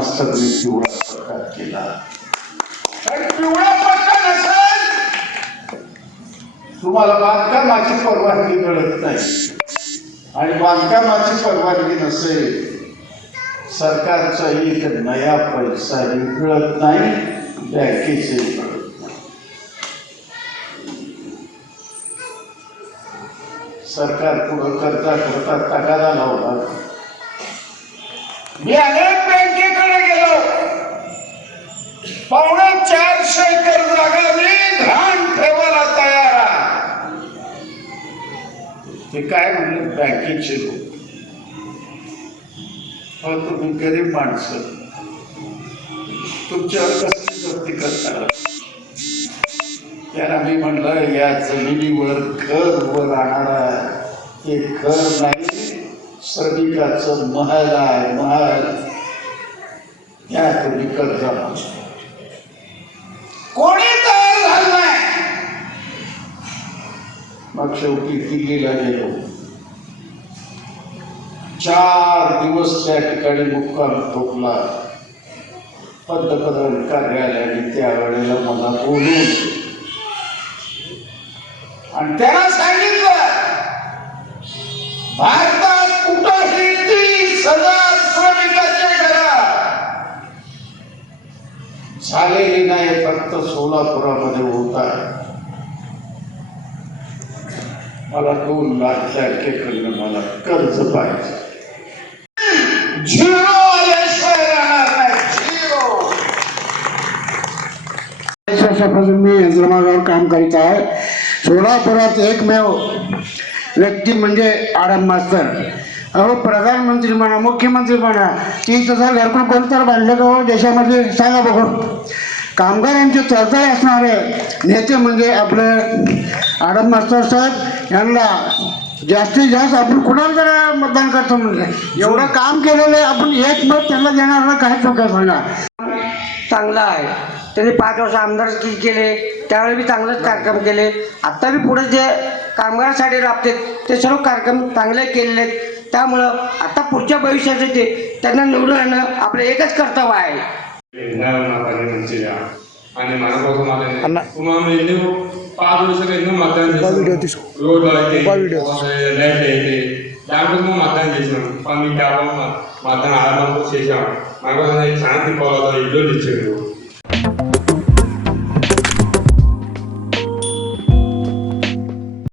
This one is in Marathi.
मास्तरने पिवळा प्रकार केला आणि पिवळा पट्टा नसेल तुम्हाला बांधकामाची परवानगी मिळत नाही. आणि बांधकामाची परवानगी नसेल सरकारचा एक नया पैसा मिळत नाही बँकेचे मिळत नाही. सरकार पुढं करता करता तगादा लावला मी अनेक बँकेकडे गेलो. पावणे चारशे एकर जागा मी घाण ठेवायला तयार आहे. ते काय म्हणले? बँकेचे लोक. तुम्ही गरीब माणसं. तुमच्यावर कसली गर्दी करणार त्याला मी म्हणलं या जमिनीवर घर उभं राहणारा हे घर नाही श्रमिकाचं महल आहे महल. या तुम्ही कर्ज कोणी तयार झालं मग शेवटी दिल्लीला गेलो. चार दिवस त्या ठिकाणी मुक्काम ठोकला. पंतप्रधान कार्यालयाने त्यावेळेला मला बोलून आणि त्याला सांगितलं भारत कुठंही तीस हजार श्रमिकाचे घर झालेली नाही फक्त सोलापुरामध्ये होता. मला दोन लाख बँकेकडनं मला कर्ज पाहिजे. झिरो आल्याशिवाय राहणार नाही झिरो वर्षापासून मी यंत्रमागावर काम करीत आहे. सोलापुरात एकमेव व्यक्ती म्हणजे आडम मास्तर. अहो प्रधानमंत्री म्हणा मुख्यमंत्री म्हणा ती तसा घरकुल कोणतर बांधलं का हो देशामध्ये सांगा बघून. कामगारांचे चळचळ असणारे नेते म्हणजे आपले आडम मास्तर साहेब यांना जास्तीत जास्त आपण कुणाला जरा मतदान करतो म्हणजे? एवढं काम केलेलं आहे आपण एक मत त्यांना देणार ना काय चुका सांगा चांगला आहे. त्यांनी पाच वर्ष आमदार केले त्यावेळी बी चांगलेच कार्यक्रम केले. आत्ता बी पुढे जे कामगारासाठी राबते ते सर्व कार्यक्रम चांगले केलेले आहेत. त्यामुळं आता पुढच्या भविष्याचे ते त्यांना निवडून आणणं आपलं एकच कर्तव्य आहे. వీడియో తీసుకో. వీడియో దానికోసం మద్దతు చేసినాం. మీ డాబా మద్దతు ఆరంభం చేసాం శాంతి కోలతో ఇల్లు ఇచ్చారు